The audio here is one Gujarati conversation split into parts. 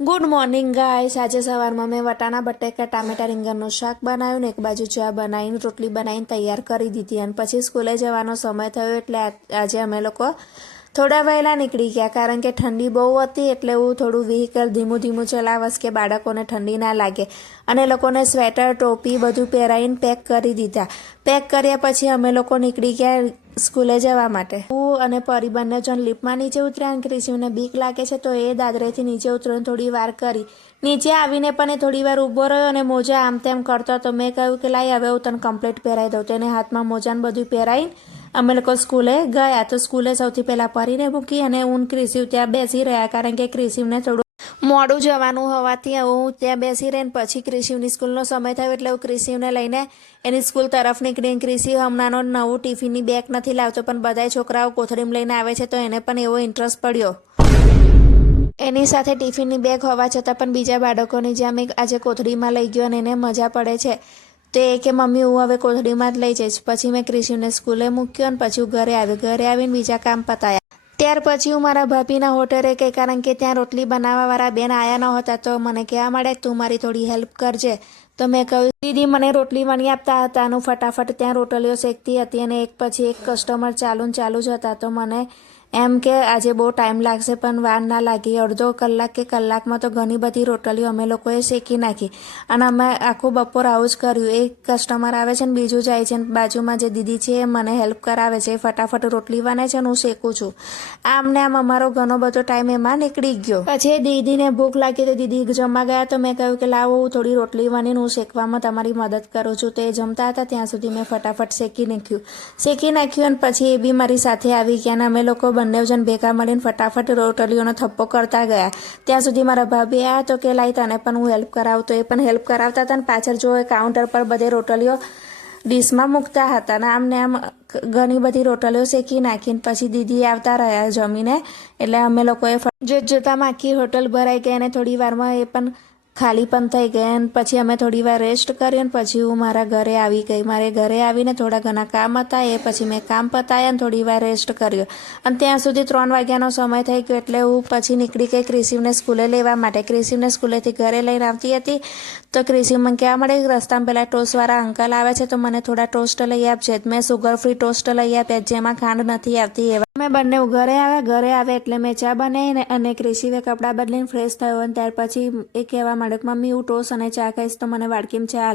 Good morning guys. આજે સવારમાં મેં વટાણા બટેકા ટામેટા રીંગણનું શાક બનાવ્યું ને એક બાજુ ચા બનાવીને રોટલી બનાવીને તૈયાર કરી દીધી અને પછી સ્કૂલે જવાનો સમય થયો એટલે આજે અમે લોકો થોડા વહેલા નીકળી ગયા, કારણ કે ઠંડી બહુ હતી એટલે હું થોડું વ્હીકલ ધીમું ધીમું ચલાવસ કે બાળકોને ઠંડી ના લાગે, અને લોકોને સ્વેટર ટોપી બધું પહેરાવીને પેક કરી દીધા। પેક કર્યા પછી અમે લોકો નીકળી ગયા સ્કૂલે જવા માટે। હું અને પરી બંને જણ લિફ્ટમાં નીચે ઉતર્યા અને ક્રિશિવને બીક લાગે છે તો એ દાદરેથી નીચે ઉતરીને થોડી વાર કરી, નીચે આવીને પણ એ થોડી વાર ઊભો રહ્યો અને મોજા આમ તેમ કરતો તો મેં કહ્યું કે લાઈ હવે હું તને કમ્પ્લીટ પહેરાવી દઉં। તેને હાથમાં મોજાને બધું પહેરાવીને અમે લોકો સ્કૂલે ગયા। તો સ્કૂલે સૌથી પહેલાં પરીને મૂકી અને હું ક્રિશિવ ત્યાં બેસી રહ્યા, કારણ કે ક્રિશિવને થોડું મોડું જવાનું હોવાથી હું ત્યાં બેસી રહીને પછી ક્રિશિવની સ્કૂલનો સમય થયો એટલે હું ક્રિશિવને લઈને એની સ્કૂલ તરફ નીકળીને ક્રિશિવ હમણાંનો નવું ટિફિનની બેગ નથી લાવતો, પણ બધાય છોકરાઓ કોથળીમાં લઈને આવે છે તો એને પણ એવો ઇન્ટરેસ્ટ પડ્યો। એની સાથે ટિફિનની બેગ હોવા છતાં પણ બીજા બાળકોની જેમ આજે કોથળીમાં લઈ ગયો અને એને મજા પડે છે તો એ કે મમ્મી હું હવે કોથળીમાં જ લઈ જઈશ। પછી મેં ક્રિશિવને સ્કૂલે મૂક્યો અને પછી હું ઘરે આવી, ઘરે આવીને બીજા કામ પતાયા। ત્યાર પછી હું મારા ભાભીના હોટલે ગઈ, કારણ કે ત્યાં રોટલી બનાવવાવાળા બેન આવ્યા ન હતા તો મને કહેવા મળે તું મારી થોડી હેલ્પ કરજે। તો મેં કહ્યું દીદી મને રોટલી વણી આપતા હતા અને ફટાફટ ત્યાં રોટલીઓ શેકતી હતી અને એક પછી એક કસ્ટમર ચાલુ જ હતા। તો મને એમ કે આજે બહુ ટાઈમ લાગશે પણ વાર ના લાગી, અડધો કલાક કે કલાકમાં તો ઘણી બધી રોટલીઓ અમે લોકોએ શેકી નાખી અને અમે આખું બપોર આવું જ કર્યું। એક કસ્ટમર આવે છે ને બીજું જાય છે, બાજુમાં જે દીદી છે એ મને હેલ્પ કરાવે છે, ફટાફટ રોટલી વણે છે ને હું શેકું છું। આમ ને આમ અમારો ઘણો બધો ટાઈમ એમાં નીકળી ગયો। પછી દીદીને ભૂખ લાગી તો દીદી જમવા ગયા તો મેં કહ્યું કે લાવો હું થોડી રોટલી વણીને હું શેકવામાં તમારી મદદ કરું છું। તો એ જમતા હતા ત્યાં સુધી મેં ફટાફટ શેકી નાખ્યું અને પછી એ બી મારી સાથે આવી ગયા અને અમે લોકો બંને જણ ભેગા મળીને ફટાફટ રોટલીઓનો થપ્પો કરતા ગયા। ત્યાં સુધી મારા ભાભી આવ્યા તો કે લાઈ તને પણ હું હેલ્પ કરાવું, તો એ પણ હેલ્પ કરાવતા હતા અને પાછળ જો કાઉન્ટર પર બધે રોટલીઓ ડીશમાં મૂકતા હતા અને આમને આમ ઘણી બધી રોટલીઓ શેકી નાખીને પછી દીદી આવતા રહ્યા જમીને, એટલે અમે લોકોએ જોતામાં આખી હોટલ ભરાઈ ગઈ અને થોડી વારમાં એ પણ ખાલી પણ થઈ ગઈ અને પછી અમે થોડી વાર રેસ્ટ કરી અને પછી હું મારા ઘરે આવી ગઈ। મારે ઘરે આવીને થોડા ઘણા કામ હતા એ પછી મેં કામ પતાવ્યા અને થોડી વાર રેસ્ટ કર્યો અને ત્યાં સુધી 3 વાગ્યાનો સમય થઈ ગયો એટલે હું પછી નીકળી ગઈ ક્રિશિવને સ્કૂલે લેવા માટે। ક્રિશિવને સ્કૂલેથી ઘરે લઈને આવતી હતી તો ક્રિશિવ મને કહેવા મળે રસ્તામાં પેલા ટોસ્ટવાળા અંકલ આવે છે તો મને થોડા ટોસ્ટ લઈ આપજે। મેં સુગર ફ્રી ટોસ્ટ લઈ આપ્યા જેમાં ખાંડ નથી આવતી એવા। મેં બંને ઘરે આવ્યા એટલે મેં ચા બનાવીને અને ક્રિશિવે કપડાં બદલીને ફ્રેશ થયો અને ત્યાર પછી એ કહેવા માંડ્યો મમ્મી હું ટોસ્ટ અને ચા ખાઈશ તો મને વાડકીમાં ચા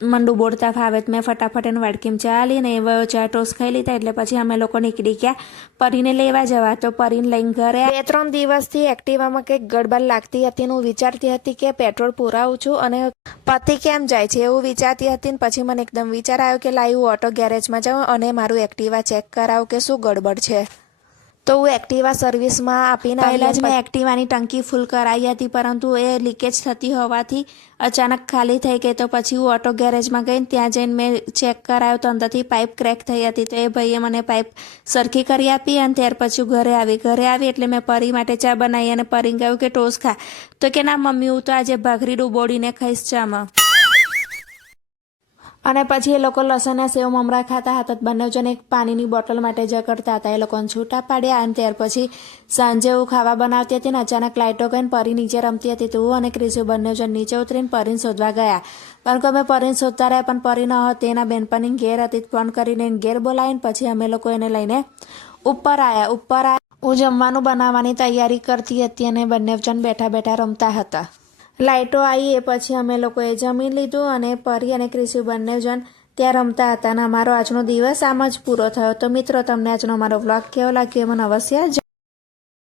મંડું બોલતા ફાવે। મેં ફટાફટ એને વાડકીમાં ચા લઈને એવો ચા ટોસ્ટ ખાઈ લીધા એટલે પછી અમે લોકો નીકળી ગયા પરીને લેવા જવા। તો પરીને લઈને ઘરે 2-3 દિવસથી એક્ટિવામાં કંઈક ગડબડ લાગતી હતી ને હું વિચારતી હતી કે પેટ્રોલ પુરાવું છું અને પતિ કેમ જાય છે એવું વિચારતી હતી ને પછી મને એકદમ વિચાર આવ્યો કે લાઈ હું ઓટો ગેરેજમાં જાઉં અને મારું એક્ટિવા ચેક કરાવું કે શું ગડબડ છે। તો હું એક્ટિવા સર્વિસમાં આપીને પહેલાં જ મેં એક્ટિવાની ટંકી ફૂલ કરાવી હતી, પરંતુ એ લીકેજ થતી હોવાથી અચાનક ખાલી થઈ ગઈ। તો પછી હું ઓટો ગેરેજમાં ગઈ, ત્યાં જઈને મેં ચેક કરાવ્યો તો અંદરથી પાઇપ ક્રેક થઈ હતી તો એ ભાઈએ મને પાઇપ સરખી કરી આપી અને ત્યાર પછી હું ઘરે આવી એટલે મેં પરી માટે ચા બનાવી અને પરીને કહ્યું કે ટોસ્ટ ખા, તો કે ના મમ્મી હું તો આજે ભાખરી ડૂબોડીને ખાઈશ ચામાં। અને પછી એ લોકો લસણના સેવ મમરા ખાતા હતા, બંને જણ એક પાણીની બોટલ માટે ઝઘડતા હતા। એ લોકોને છૂટા પાડ્યા અને ત્યાર પછી સાંજે હું ખાવા બનાવતી હતી ને અચાનક લાઇટો ગઈને પરી નીચે રમતી હતી તો હું અને ક્રિશિવ બંને જણ નીચે ઉતરીને પરીને શોધવા ગયા, કારણ કે અમે પરીને શોધતા રહ્યા પણ પરી ન હતી, એના બેનપણી ઘેર હતી। ફોન કરીને એને ઘેર બોલાવીને પછી અમે લોકો એને લઈને ઉપર આવ્યા। હું જમવાનું બનાવવાની તૈયારી કરતી હતી અને બંને જણ બેઠા રમતા હતા। લાઇટો આવી એ પછી અમે લોકોએ જમી લીધું અને પરી અને ક્રિશિવ બંને જણ ત્યાં રમતા હતા અને અમારો આજનો દિવસ આમ જ પૂરો થયો। તો મિત્રો તમને આજનો અમારો વ્લોગ કેવો લાગ્યો એ મને અવશ્ય